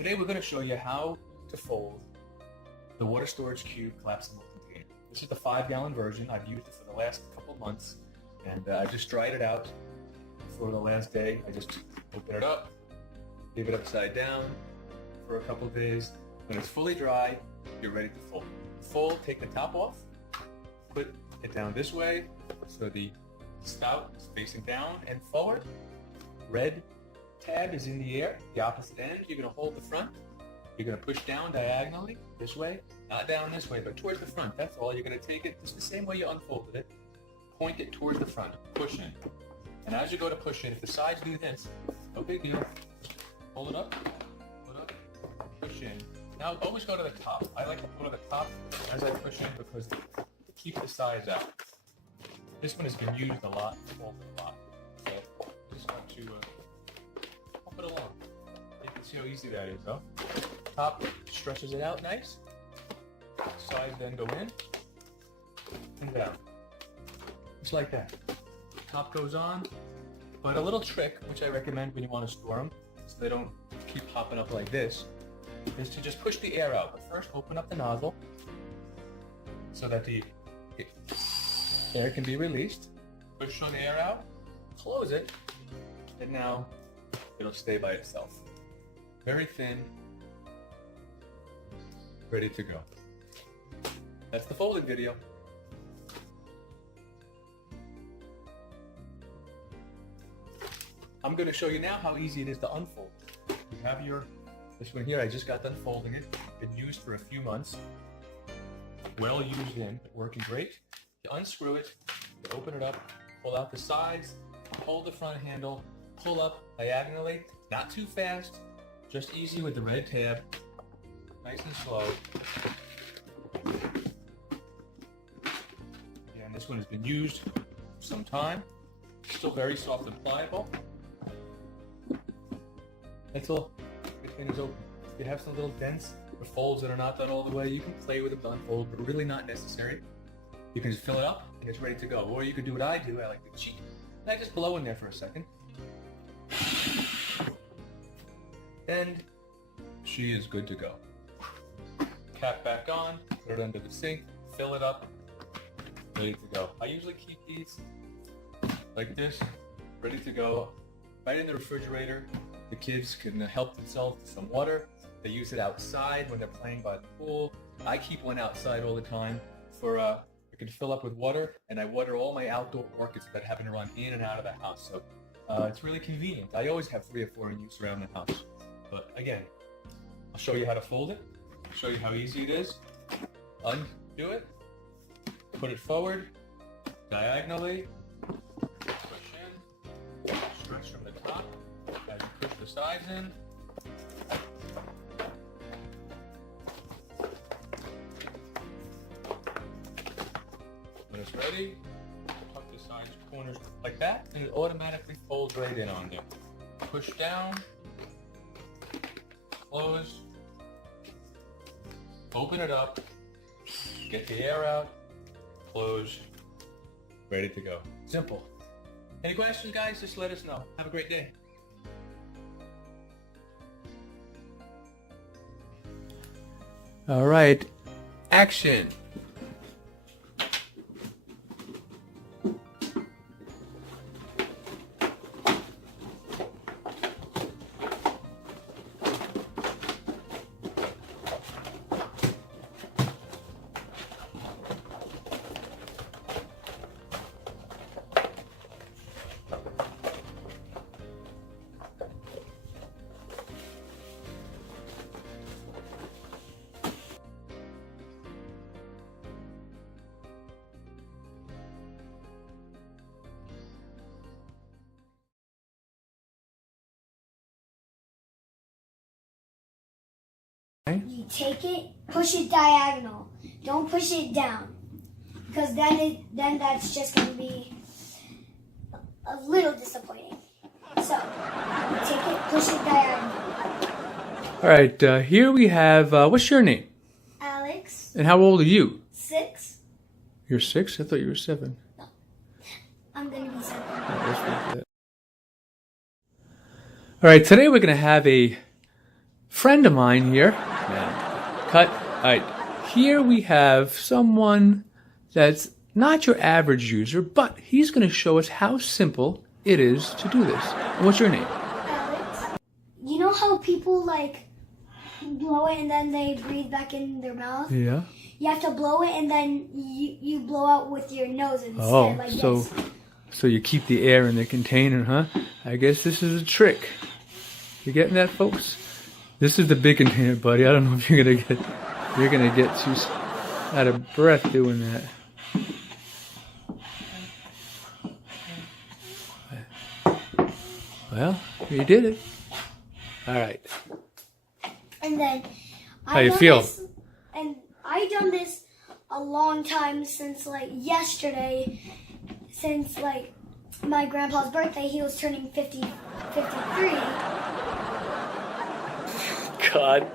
Today we're going to show you how to fold the WaterStorageCube collapsible container. This is the 5-gallon version. I've used it for the last couple of months, and I just dried it out for the last day. I just open it up, leave it upside down for a couple of days. When it's fully dry, you're ready to fold. Fold, take the top off, put it down this way so the spout is facing down and forward. Red tab is in the air, the opposite end. You're going to hold the front. You're going to push down diagonally this way, not down this way, but towards the front. That's all. You're going to take it just the same way you unfolded it. Point it towards the front. Push in. And as you go to push in, if the sides do this, no big deal. Hold it up, push in. Now always go to the top. I like to go to the top as I push in because to keep the sides out. This one has been used a lot, folded a lot. So I just want to pump it along. You can see how easy that is, though. Top stretches it out nice. Sides then go in and down. Just like that. Top goes on. But a little trick, which I recommend when you want to store them, so they don't keep popping up like this, is to just push the air out. But first, open up the nozzle so that the air can be released. Push some air out, close it, and now it'll stay by itself. Very thin, ready to go. That's the folding video. I'm going to show you now how easy it is to unfold. You have this one here, I just got done folding it. Been used for a few months. Well used in, working great. You unscrew it, you open it up, pull out the sides, hold the front handle, pull up diagonally, not too fast, just easy with the red tab, nice and slow. Again, this one has been used for some time, still very soft and pliable. That's all. Everything is open. If you have some little dents or folds that are not done all the way, you can play with them to unfold, but really not necessary. You can just fill it up and it's ready to go. Or you could do what I do. I like to cheat. And I just blow in there for a second. And she is good to go. Cap back on, put it under the sink, fill it up, ready to go. I usually keep these like this, ready to go, right in the refrigerator. The kids can help themselves to some water. They use it outside when they're playing by the pool. I keep one outside all the time for I can fill up with water, and I water all my outdoor orchids that happen to run in and out of the house. So it's really convenient. I always have 3 or 4 in use around the house. But again, I'll show you how to fold it. I'll show you how easy it is. Undo it. Put it forward, diagonally. Push in. Stretch from the top. As you push the sides in. When it's ready, tuck the sides corners like that, and it automatically folds right in on there. Push down, close, open it up, get the air out, close, ready to go. Simple. Any questions, guys? Just let us know. Have a great day. All right, action. You take it, push it diagonal. Don't push it down, because then that's just going to be a little disappointing. So, you take it, push it diagonal. All right, here we have, what's your name? Alex. And how old are you? 6. You're 6? I thought you were 7. No. I'm going to be 7. All right, today we're going to have a friend of mine here. Yeah. Cut. All right. Here we have someone that's not your average user, but he's going to show us how simple it is to do this. What's your name? Alex. You know how people like blow it and then they breathe back in their mouth? Yeah. You have to blow it and then you blow out with your nose instead, like so this. so you keep the air in the container, huh? I guess this is a trick. You getting that, folks? This is the big container, buddy. I don't know if you're gonna get too out of breath doing that. Well, you did it. All right. And then How you feel? And I done this a long time since like yesterday, since like my grandpa's birthday. He was turning 53. God.